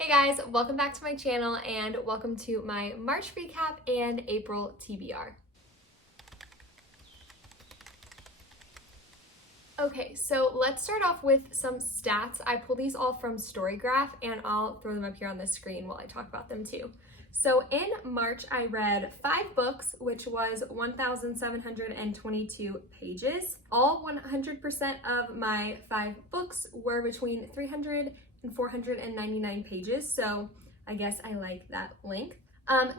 Hey guys, welcome back to my channel and welcome to my March recap and April TBR. Okay, so let's start off with some stats. I pulled these all from Storygraph and I'll throw them up here on the screen while I talk about them too. So in March, I read 5 books, which was 1,722 pages. All 100% of my 5 books were between 300 and 499 pages, so I guess I like that length.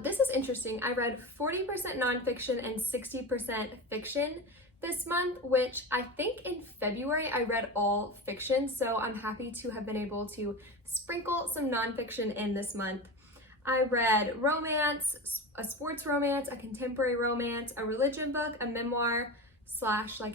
This is interesting. I read 40% nonfiction and 60% fiction this month, which I think in February I read all fiction, so I'm happy to have been able to sprinkle some nonfiction in this month. I read romance, a sports romance, a contemporary romance, a religion book, a memoir /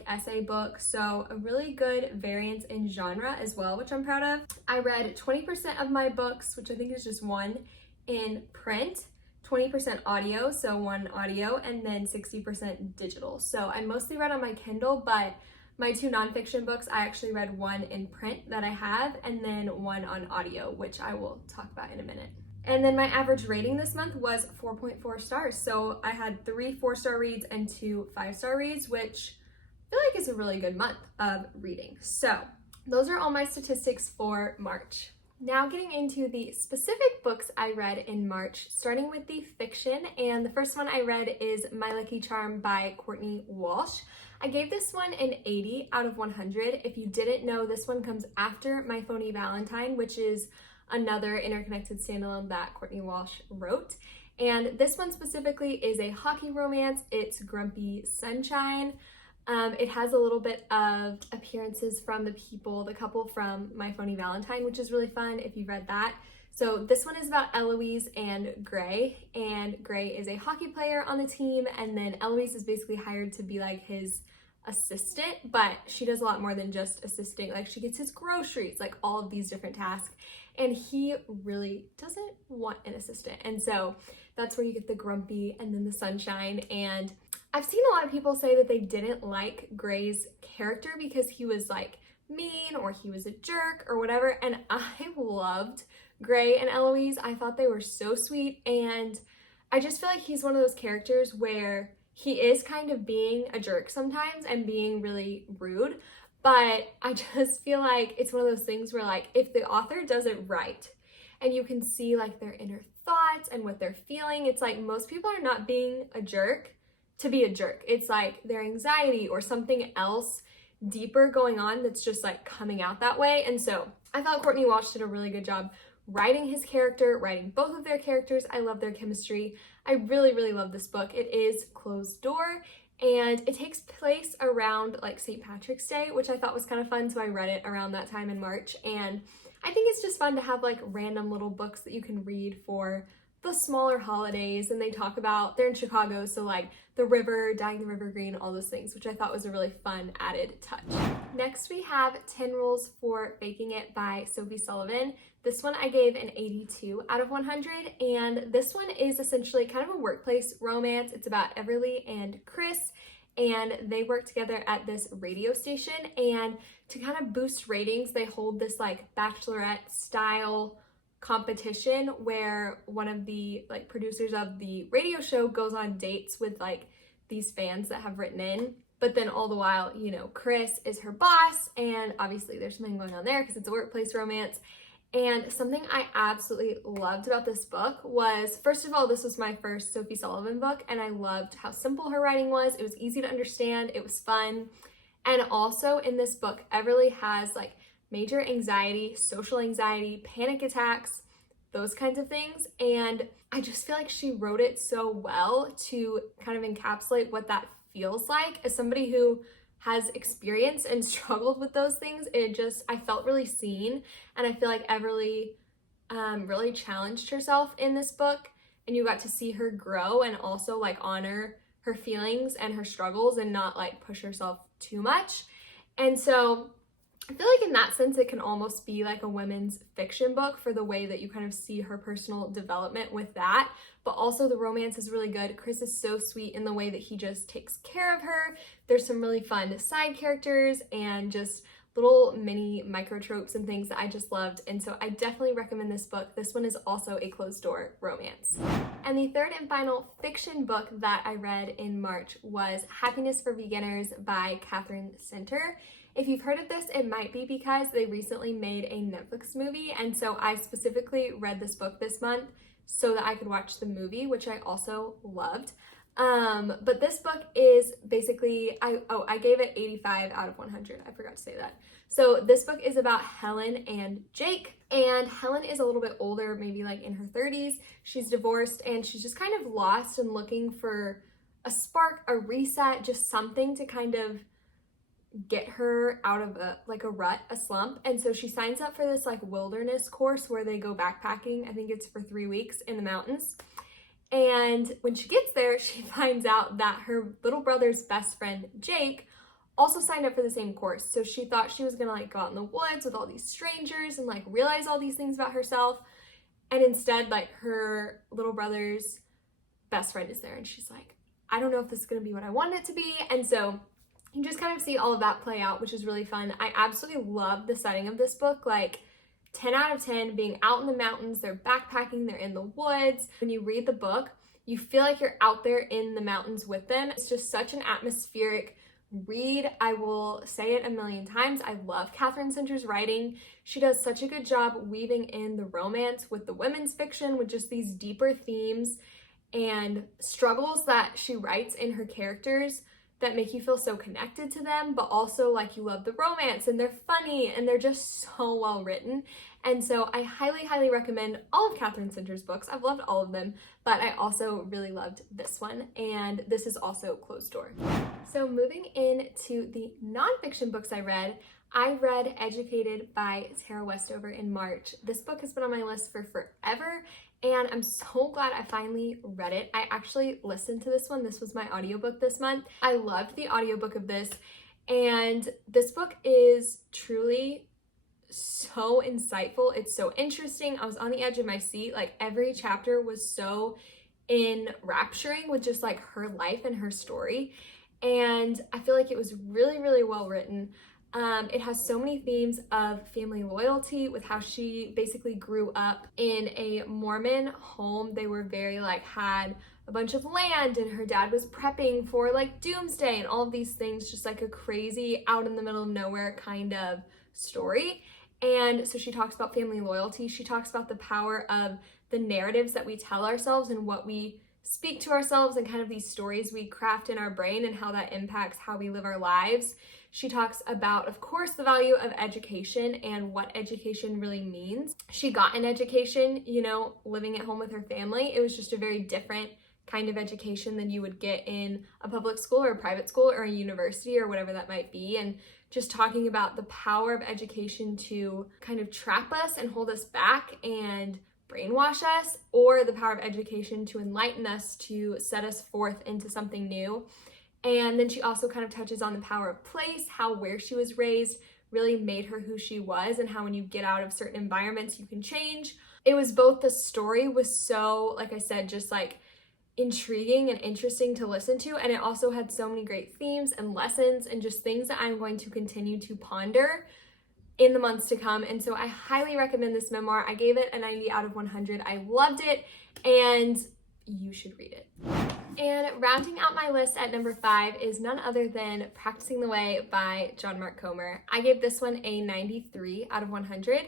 essay book, so a really good variance in genre as well, which I'm proud of. I read 20% of my books, which I think is just one, in print, 20% audio, so 1 audio, and then 60% digital. So I mostly read on my Kindle, but my 2 nonfiction books, I actually read 1 in print that I have, and then 1 on audio, which I will talk about in a minute. And then my average rating this month was 4.4 stars. So I had 3 4-star reads and 2 5-star reads, which I feel like is a really good month of reading. So those are all my statistics for March. Now getting into the specific books I read in March, starting with the fiction. And the first one I read is My Lucky Charm by Courtney Walsh. I gave this one an 80 out of 100. If you didn't know, this one comes after My Phony Valentine, which is another interconnected standalone that Courtney Walsh wrote. And this one specifically is a hockey romance. It's Grumpy Sunshine. It has a little bit of appearances from the couple from My Phony Valentine, which is really fun if you've read that. So this one is about Eloise and Gray, and Gray is a hockey player on the team, and then Eloise is basically hired to be like his assistant, but she does a lot more than just assisting. Like, she gets his groceries, like all of these different tasks, and he really doesn't want an assistant. And so that's where you get the grumpy and then the sunshine. And I've seen a lot of people say that they didn't like Gray's character because he was like mean or he was a jerk or whatever, and I loved Gray and Eloise. I thought they were so sweet, and I just feel like he's one of those characters where he is kind of being a jerk sometimes and being really rude, but I just feel like it's one of those things where, like, if the author does it right and you can see like their inner thoughts and what they're feeling, it's like most people are not being a jerk to be a jerk. It's like their anxiety or something else deeper going on that's just like coming out that way. And so I thought Courtney Walsh did a really good job writing his character, writing both of their characters. I love their chemistry. I really, really love this book. It is closed door, and it takes place around like St. Patrick's Day, which I thought was kind of fun. So I read it around that time in March, and I think it's just fun to have like random little books that you can read for the smaller holidays. And they talk about, they're in Chicago, so like the river, dyeing the river green, all those things, which I thought was a really fun added touch. Next we have 10 Rules for Baking It by Sophie Sullivan. This one I gave an 82 out of 100, and this one is essentially kind of a workplace romance. It's about Everly and Chris, and they work together at this radio station, and to kind of boost ratings, they hold this like bachelorette style competition where one of the like producers of the radio show goes on dates with like these fans that have written in, but then all the while, you know, Chris is her boss, and obviously there's something going on there because it's a workplace romance. And something I absolutely loved about this book was, first of all, this was my first Sophie Sullivan book, and I loved how simple her writing was. It was easy to understand, it was fun. And also in this book, Everly has like major anxiety, social anxiety, panic attacks, those kinds of things. And I just feel like she wrote it so well to kind of encapsulate what that feels like as somebody who has experienced and struggled with those things. I felt really seen, and I feel like Everly really challenged herself in this book, and you got to see her grow and also like honor her feelings and her struggles and not like push herself too much. And so I feel like in that sense, it can almost be like a women's fiction book for the way that you kind of see her personal development with that. But also the romance is really good. Chris is so sweet in the way that he just takes care of her. There's some really fun side characters and just little mini micro tropes and things that I just loved. And so I definitely recommend this book. This one is also a closed door romance. And the third and final fiction book that I read in March was Happiness for Beginners by Catherine Center. If you've heard of this, it might be because they recently made a Netflix movie. And so I specifically read this book this month so that I could watch the movie, which I also loved. But this book is basically, I gave it 85 out of 100. I forgot to say that. So this book is about Helen and Jake, and Helen is a little bit older, maybe like in her 30s. She's divorced and she's just kind of lost and looking for a spark, a reset, just something to kind of get her out of a rut, a slump. And so she signs up for this like wilderness course where they go backpacking. I think it's for 3 weeks in the mountains. And when she gets there, she finds out that her little brother's best friend, Jake, also signed up for the same course. So she thought she was gonna like go out in the woods with all these strangers and like realize all these things about herself. And instead, like her little brother's best friend is there and she's like, I don't know if this is gonna be what I want it to be. And so you just kind of see all of that play out, which is really fun. I absolutely love the setting of this book. Like 10 out of 10, being out in the mountains, they're backpacking, they're in the woods. When you read the book, you feel like you're out there in the mountains with them. It's just such an atmospheric read. I will say it a million times. I love Catherine Center's writing. She does such a good job weaving in the romance with the women's fiction, with just these deeper themes and struggles that she writes in her characters that make you feel so connected to them, but also like you love the romance and they're funny and they're just so well written. And so I highly, highly recommend all of Catherine Center's books. I've loved all of them, but I also really loved this one. And this is also closed door. So moving into the nonfiction books I read Educated by Tara Westover in March. This book has been on my list for forever, and I'm so glad I finally read it. I actually listened to this one. This was my audiobook this month. I loved the audiobook of this, and this book is truly so insightful. It's so interesting. I was on the edge of my seat. Like every chapter was so enrapturing with just like her life and her story. And I feel like it was really, really well written. It has so many themes of family loyalty with how she basically grew up in a Mormon home. They were very had a bunch of land, and her dad was prepping for doomsday and all of these things, just like a crazy out in the middle of nowhere kind of story. And so she talks about family loyalty. She talks about the power of the narratives that we tell ourselves and what we speak to ourselves, and kind of these stories we craft in our brain and how that impacts how we live our lives. She talks about, of course, the value of education and what education really means. She got an education, living at home with her family. It was just a very different kind of education than you would get in a public school or a private school or a university or whatever that might be. And just talking about the power of education to kind of trap us and hold us back and brainwash us, or the power of education to enlighten us, to set us forth into something new. And then she also kind of touches on the power of place, how where she was raised really made her who she was, and how when you get out of certain environments, you can change. It was both, the story was so, like I said, just intriguing and interesting to listen to, and it also had so many great themes and lessons and just things that I'm going to continue to ponder in the months to come. And so I highly recommend this memoir. I gave it a 90 out of 100. I loved it, and you should read it. And rounding out my list at number 5 is none other than Practicing the Way by John Mark Comer. I gave this one a 93 out of 100,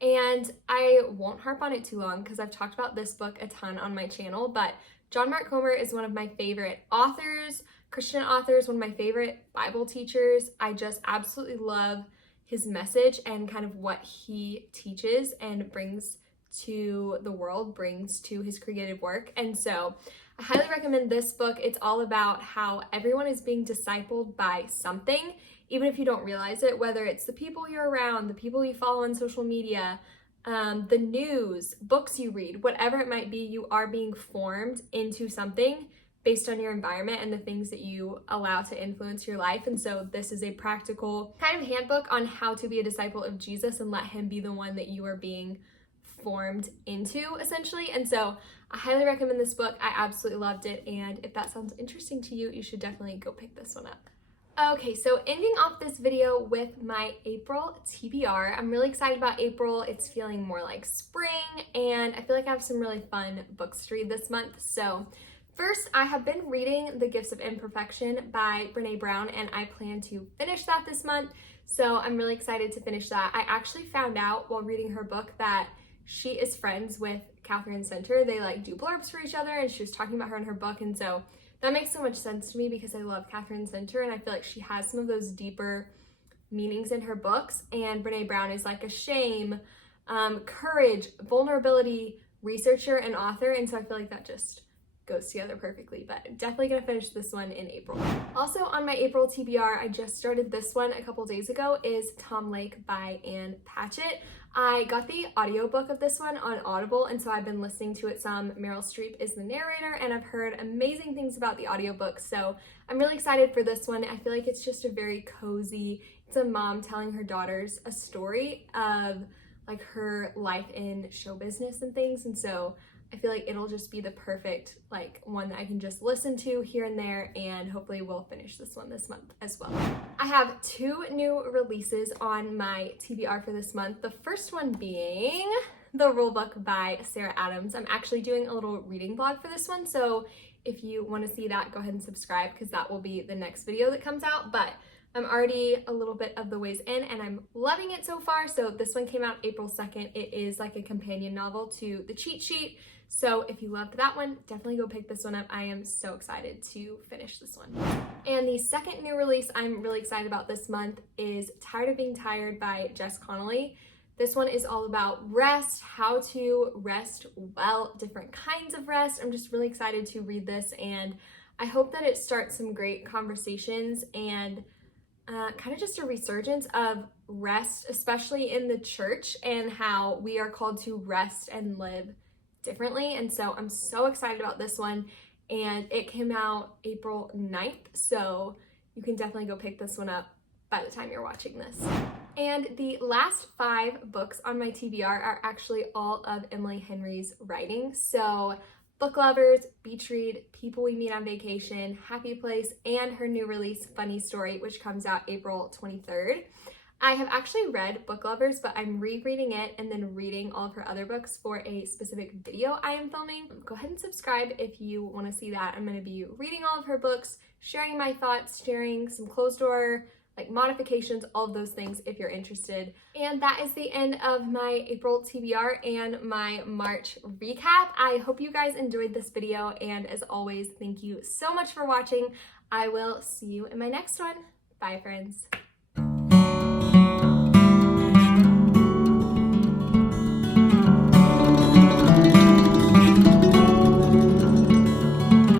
and I won't harp on it too long because I've talked about this book a ton on my channel, but John Mark Comer is one of my favorite authors, Christian authors, one of my favorite Bible teachers. I just absolutely love his message and kind of what he teaches and brings to the world, brings to his creative work. And so I highly recommend this book. It's all about how everyone is being discipled by something, even if you don't realize it, whether it's the people you're around, the people you follow on social media, the news, books you read, whatever it might be, you are being formed into something based on your environment and the things that you allow to influence your life. And so this is a practical kind of handbook on how to be a disciple of Jesus and let him be the one that you are being formed into, essentially. And so I highly recommend this book. I absolutely loved it, and if that sounds interesting to you, you should definitely go pick this one up. Okay, so ending off this video with my April TBR. I'm really excited about April. It's feeling more like spring, and I feel like I have some really fun books to read this month. So first, I have been reading The Gifts of Imperfection by Brene Brown, and I plan to finish that this month. So I'm really excited to finish that. I actually found out while reading her book that she is friends with Catherine Center. They like do blurbs for each other, and she was talking about her in her book, and so that makes so much sense to me because I love Catherine Center, and I feel like she has some of those deeper meanings in her books. And Brene Brown is like a shame, courage, vulnerability researcher and author, and so I feel like that just goes together perfectly. But definitely gonna finish this one in April. Also on my April TBR, I just started this one a couple days ago, is Tom Lake by Ann Patchett. I got the audiobook of this one on Audible, and so I've been listening to it some. Meryl Streep is the narrator, and I've heard amazing things about the audiobook, so I'm really excited for this one. I feel like it's just a very cozy, it's a mom telling her daughters a story of like her life in show business and things, and so I feel like it'll just be the perfect like one that I can just listen to here and there, and hopefully we'll finish this one this month as well. I have 2 new releases on my TBR for this month. The first one being The Rule Book by Sarah Adams. I'm actually doing a little reading blog for this one, so if you want to see that, go ahead and subscribe because that will be the next video that comes out. But I'm already a little bit of the ways in, and I'm loving it so far. So this one came out April 2nd. It is like a companion novel to The Cheat Sheet. So if you loved that one, definitely go pick this one up. I am so excited to finish this one. And the second new release I'm really excited about this month is Tired of Being Tired by Jess Connolly. This one is all about rest, how to rest well, different kinds of rest. I'm just really excited to read this, and I hope that it starts some great conversations and kind of just a resurgence of rest, especially in the church, and how we are called to rest and live differently. And so I'm so excited about this one, and it came out April 9th, so you can definitely go pick this one up by the time you're watching this. And the last 5 books on my TBR are actually all of Emily Henry's writing. So Book Lovers, Beach Read, People We Meet on Vacation, Happy Place, and her new release, Funny Story, which comes out April 23rd. I have actually read Book Lovers, but I'm rereading it and then reading all of her other books for a specific video I am filming. Go ahead and subscribe if you want to see that. I'm going to be reading all of her books, sharing my thoughts, sharing some closed door like modifications, all of those things if you're interested. And that is the end of my April TBR and my March recap. I hope you guys enjoyed this video, and as always, thank you so much for watching. I will see you in my next one. Bye, friends.